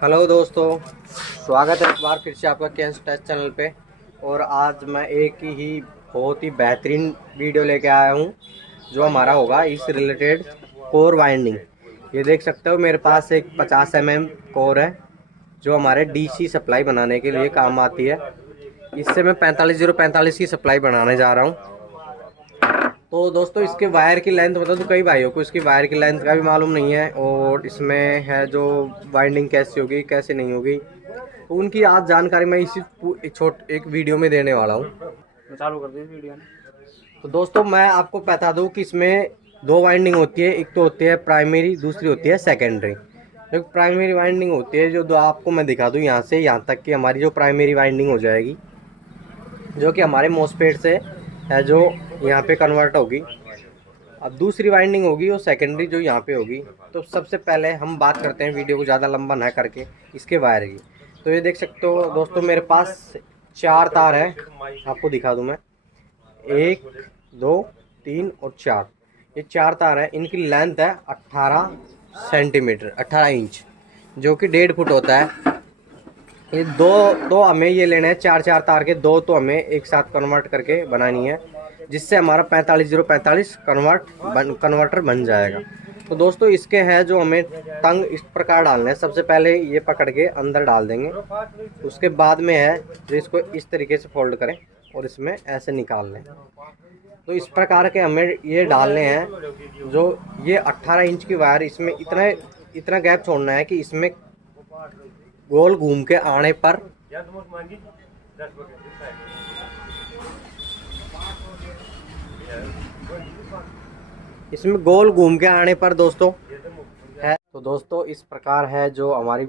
Hello दोस्तों, स्वागत है एक बार फिर से आपका कैंस टेस्ट चैनल पे। और आज मैं एक ही बहुत ही बेहतरीन वीडियो लेके आया हूँ जो हमारा होगा इस रिलेटेड कोर वाइंडिंग। ये देख सकते हो मेरे पास एक 50 कोर है जो हमारे डीसी सप्लाई बनाने के लिए काम आती है। इससे मैं 45045 की सप्लाई बनाने जा रहा हूँ। तो दोस्तों इसके वायर की लेंथ बता दूं, कई भाइयों को इसकी वायर की लेंथ का भी मालूम नहीं है और इसमें है जो वाइंडिंग कैसे होगी कैसे नहीं होगी, तो उनकी आज जानकारी मैं इसी एक वीडियो में देने वाला हूँ। चालू कर दी वीडियो ने। तो दोस्तों मैं आपको बता दूं कि इसमें दो वाइंडिंग होती है, एक तो होती है प्राइमरी, दूसरी होती है सेकेंडरी। जो प्राइमरी वाइंडिंग होती है जो दो आपको मैं दिखा दूं यहाँ से यहाँ तक कि हमारी जो प्राइमरी वाइंडिंग हो जाएगी जो कि हमारे मोसपेट से है जो यहाँ पे कन्वर्ट होगी। अब दूसरी वाइंडिंग होगी वो सेकेंडरी जो यहाँ पे होगी। तो सबसे पहले हम बात करते हैं, वीडियो को ज़्यादा लंबा ना करके, इसके वायर की। तो ये देख सकते हो दोस्तों मेरे पास 4 तार है, आपको दिखा दूँ मैं। 1 2 3 और 4, ये 4 तार है। इनकी लेंथ है 18 सेंटीमीटर, 18 इंच, जो कि 1.5 फुट होता है। ये दो हमें ये लेने हैं, 4 तार के दो तो हमें एक साथ कन्वर्ट करके बनानी है, जिससे हमारा 45045 कन्वर्टर बन जाएगा। तो दोस्तों इसके है जो हमें तंग इस प्रकार डालने हैं। सबसे पहले ये पकड़ के अंदर डाल देंगे, उसके बाद में है जो इसको इस तरीके से फोल्ड करें और इसमें ऐसे निकाल लें। तो इस प्रकार के हमें ये डालने हैं। जो ये 18 इंच की वायर, इसमें इतना गैप छोड़ना है कि इसमें गोल घूम के आने पर दोस्तों है। तो दोस्तों इस प्रकार है जो हमारी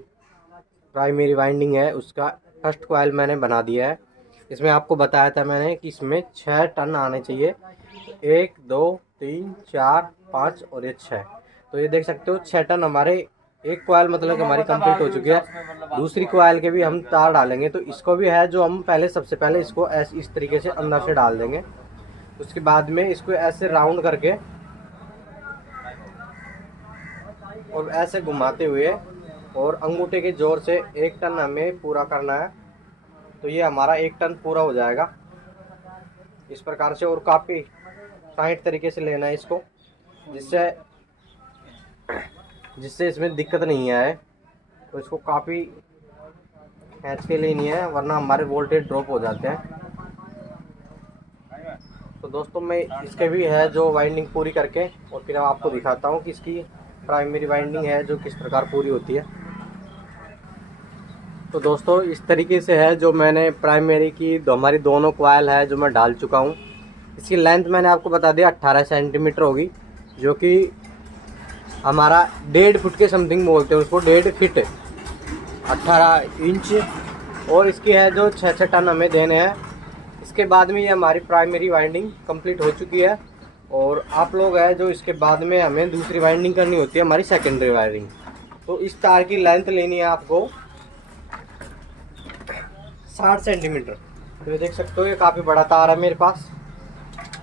प्राइमरी वाइंडिंग है उसका फर्स्ट कॉइल मैंने बना दिया है। इसमें आपको बताया था मैंने कि इसमें 6 टर्न आने चाहिए, 1 2 3 4 5 और ये 6। तो ये देख सकते हो 6 टर्न हमारे एक कॉइल मतलब कि हमारी कंप्लीट हो चुकी है। दूसरी कॉइल के भी हम तार डालेंगे, तो इसको भी है जो हम सबसे पहले इसको इस तरीके से अंदर से डाल देंगे। उसके बाद में इसको ऐसे राउंड करके और ऐसे घुमाते हुए और अंगूठे के जोर से 1 टन हमें पूरा करना है। तो ये हमारा 1 टन पूरा हो जाएगा इस प्रकार से। और काफ़ी टाइट तरीके से लेना है इसको, जिससे इसमें दिक्कत नहीं आए। तो इसको काफ़ी खींच के लेनी है, वरना हमारे वोल्टेज ड्रॉप हो जाते हैं। तो दोस्तों मैं इसके भी है जो वाइंडिंग पूरी करके और फिर आपको दिखाता हूँ कि इसकी प्राइमरी वाइंडिंग है जो किस प्रकार पूरी होती है। तो दोस्तों इस तरीके से है जो मैंने प्राइमरी की हमारी दोनों कॉइल है जो मैं डाल चुका हूँ। इसकी लेंथ मैंने आपको बता दिया 18 सेंटीमीटर होगी, जो कि हमारा 1.5 फुट के समथिंग बोलते हैं उसको, 1.5 फीट 18 इंच। और इसकी है जो 6 टन हमें देने हैं। इसके बाद में ये हमारी प्राइमरी वाइंडिंग कंप्लीट हो चुकी है। और आप लोग है जो इसके बाद में हमें दूसरी वाइंडिंग करनी होती है, हमारी सेकेंडरी वाइंडिंग। तो इस तार की लेंथ लेनी है आपको 60 सेंटीमीटर। तो ये देख सकते हो ये काफ़ी बड़ा तार है मेरे पास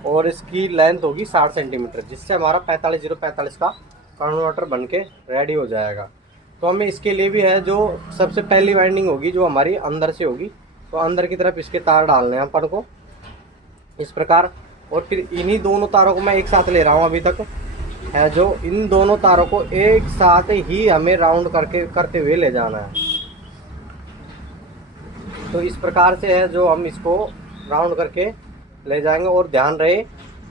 और इसकी लेंथ होगी 60 सेंटीमीटर, जिससे हमारा 45045 का कन्वर्टर बन के रेडी हो जाएगा। तो हमें इसके लिए भी है जो सबसे पहली वाइंडिंग होगी जो हमारी अंदर से होगी, तो अंदर की तरफ इसके तार डालने हैं अपन को इस प्रकार। और फिर इन्हीं दोनों तारों को मैं एक साथ ले रहा हूँ अभी तक है जो इन दोनों तारों को एक साथ ही हमें राउंड करते हुए ले जाना है। तो इस प्रकार से है जो हम इसको राउंड करके ले जाएंगे। और ध्यान रहे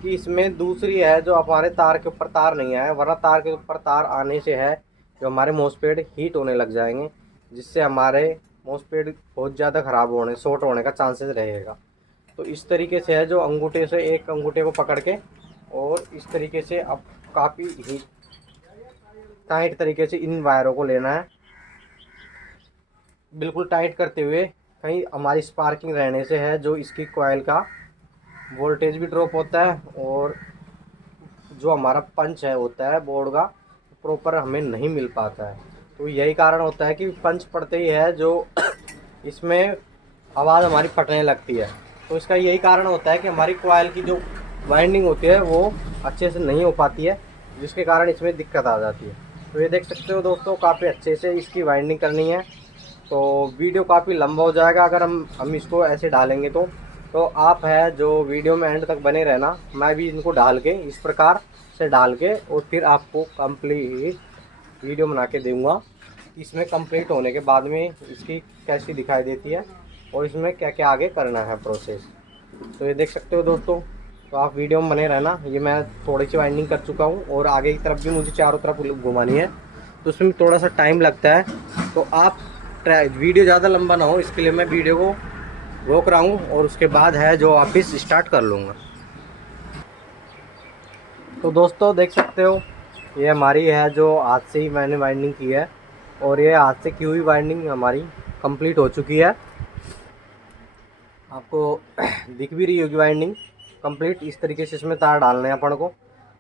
कि इसमें दूसरी है जो हमारे तार के ऊपर तार नहीं आए, वरना तार के ऊपर तार आने से है जो हमारे मोसपेट हीट होने लग जाएंगे, जिससे हमारे मोसपेट बहुत ज़्यादा ख़राब होने शॉर्ट होने का चांसेस रहेगा। तो इस तरीके से है जो अंगूठे से एक अंगूठे को पकड़ के और इस तरीके से अब काफ़ी ही टाइट तरीके से इन वायरों को लेना है, बिल्कुल टाइट करते हुए। कहीं हमारी स्पार्किंग रहने से है जो इसकी कॉइल का वोल्टेज भी ड्रॉप होता है और जो हमारा पंच है होता है बोर्ड का प्रॉपर हमें नहीं मिल पाता है। तो यही कारण होता है कि पंच पड़ते ही है जो इसमें आवाज़ हमारी फटने लगती है। तो इसका यही कारण होता है कि हमारी कॉइल की जो वाइंडिंग होती है वो अच्छे से नहीं हो पाती है, जिसके कारण इसमें दिक्कत आ जाती है। तो ये देख सकते हो दोस्तों, काफ़ी अच्छे से इसकी वाइंडिंग करनी है। तो वीडियो काफ़ी लंबा हो जाएगा अगर हम इसको ऐसे डालेंगे तो आप है जो वीडियो में एंड तक बने रहना। मैं भी इनको डाल के इस प्रकार से डाल के और फिर आपको कंप्लीट वीडियो बना के दूँगा। इसमें कंप्लीट होने के बाद में इसकी कैसी दिखाई देती है और इसमें क्या क्या आगे करना है प्रोसेस। तो ये देख सकते हो दोस्तों, तो आप वीडियो में बने रहना। ये मैं थोड़ी सी वाइंडिंग कर चुका हूँ और आगे की तरफ भी मुझे चारों तरफ घुमानी है, तो उसमें थोड़ा सा टाइम लगता है। तो आप वीडियो ज़्यादा लंबा ना हो, इसके लिए मैं वीडियो को रोक रहा हूँ और उसके बाद है जो वापस स्टार्ट कर लूँगा। तो दोस्तों देख सकते हो, ये हमारी है जो हाथ से ही मैंने वाइंडिंग की है और ये हाथ से की हुई वाइंडिंग हमारी कंप्लीट हो चुकी है। आपको दिख भी रही होगी वाइंडिंग कंप्लीट। इस तरीके से इसमें तार डालने हैं अपन को।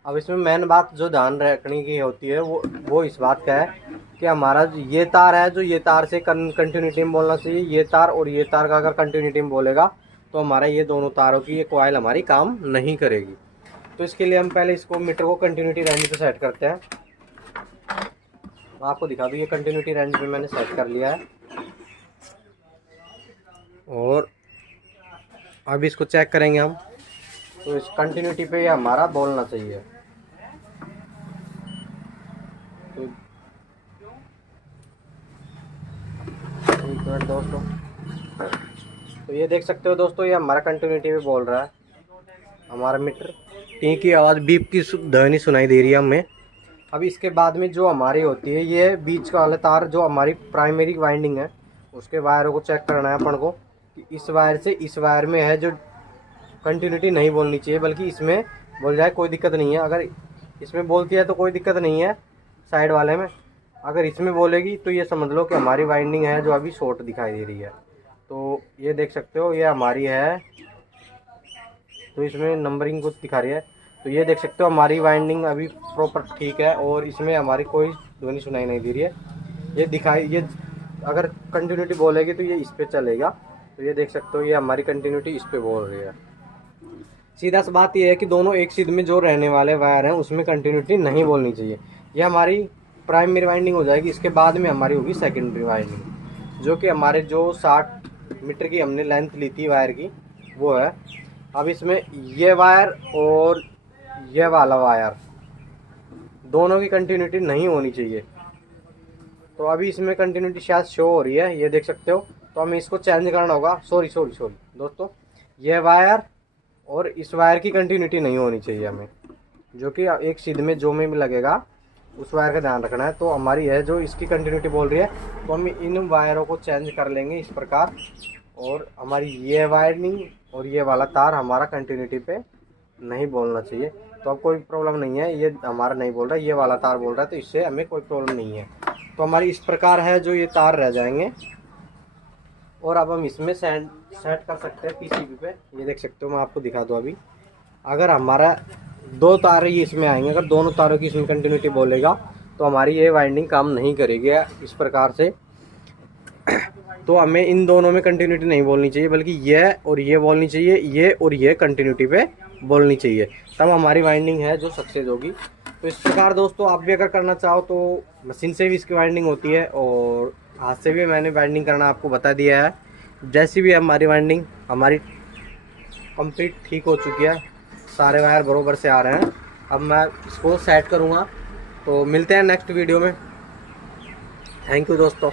अब इसमें मेन बात जो ध्यान रखने की होती है वो इस बात का है कि हमारा ये तार है जो ये तार से कंटिन्यूटी में बोलना चाहिए। ये तार और ये तार का अगर कंटिन्यूटी में बोलेगा तो हमारा ये दोनों तारों की ये कॉइल हमारी काम नहीं करेगी। तो इसके लिए हम पहले इसको मीटर को कंटिन्यूटी रेंज पे सेट करते हैं। आपको दिखा दूँ, ये कंटिन्यूटी रेंज पे मैंने सेट कर लिया है और अब इसको चेक करेंगे हम। तो इस कंटिन्यूटी पे ये हमारा बोलना चाहिए। तो एक मिनट दोस्तों, तो ये देख सकते हो दोस्तों, ये हमारा कंटिन्यूटी पे बोल रहा है हमारा मीटर। टी की आवाज़ बीप की ध्वनि सुनाई दे रही है हमें। अब इसके बाद में जो हमारी होती है ये बीच का वाला तार जो हमारी प्राइमरी वाइंडिंग है उसके वायरों को चेक करना है अपन को कि इस वायर से इस वायर में है जो कंटिन्यूटी नहीं बोलनी चाहिए, बल्कि इसमें बोल जाए कोई दिक्कत नहीं है। अगर इसमें बोलती है तो कोई दिक्कत नहीं है साइड वाले में, अगर इसमें बोलेगी तो ये समझ लो कि हमारी वाइंडिंग है जो अभी शॉर्ट दिखाई दे रही है। तो ये देख सकते हो ये हमारी है, तो इसमें नंबरिंग कुछ दिखा रही है। तो ये देख सकते हो हमारी वाइंडिंग अभी प्रॉपर ठीक है और इसमें हमारी कोई ध्वनि सुनाई नहीं दे रही है। ये अगर कंटिन्यूटी बोलेगी तो ये इस पे चलेगा। तो ये देख सकते हो ये हमारी कंटिन्यूटी इस पे बोल रही है। सीधा सा बात ये है कि दोनों एक सीध में जो रहने वाले वायर हैं उसमें कंटिन्यूटी नहीं बोलनी चाहिए। ये हमारी प्राइमरी वाइंडिंग हो जाएगी। इसके बाद में हमारी होगी सेकेंडरी वाइंडिंग, जो कि हमारे जो 60 मीटर की हमने लेंथ ली थी वायर की वो है। अब इसमें ये वायर और ये वाला वायर दोनों की कंटिन्यूटी नहीं होनी चाहिए। तो अभी इसमें कंटिन्यूटी शायद शो हो रही है, ये देख सकते हो। तो हमें इसको चेंज करना होगा। सॉरी दोस्तों, ये वायर और इस वायर की कंटिन्यूटी नहीं होनी चाहिए हमें, जो कि एक सीध में जो में भी लगेगा उस वायर का ध्यान रखना है। तो हमारी है जो इसकी कंटिन्यूटी बोल रही है, तो हम इन वायरों को चेंज कर लेंगे इस प्रकार। और हमारी ये वायरिंग और ये वाला तार हमारा कंटिन्यूटी पे नहीं बोलना चाहिए। तो अब कोई प्रॉब्लम नहीं है, ये हमारा नहीं बोल रहा, ये वाला तार बोल रहा है, तो इससे हमें कोई प्रॉब्लम नहीं है। तो हमारी इस प्रकार है जो ये तार रह जाएंगे और अब हम इसमें सेट कर सकते हैं पीसीबी पे। ये देख सकते हो, मैं आपको दिखा दूँ अभी। अगर हमारा 2 तार ही इसमें आएंगे, अगर दोनों तारों की इसमें कंटिन्यूटी बोलेगा तो हमारी ये वाइंडिंग काम नहीं करेगी इस प्रकार से। तो हमें इन दोनों में कंटिन्यूटी नहीं बोलनी चाहिए, बल्कि ये और ये बोलनी चाहिए, ये और ये कंटिन्यूटी पे बोलनी चाहिए, तब हमारी वाइंडिंग है जो सक्सेस होगी। तो इस प्रकार दोस्तों आप भी अगर करना चाहो तो मशीन से भी इसकी वाइंडिंग होती है और हाथ से भी मैंने वाइंडिंग करना आपको बता दिया है। जैसी भी हमारी वाइंडिंग हमारी कंप्लीट ठीक हो चुकी है, सारे वायर बरोबर से आ रहे हैं। अब मैं इसको सेट करूँगा। तो मिलते हैं नेक्स्ट वीडियो में। थैंक यू दोस्तों।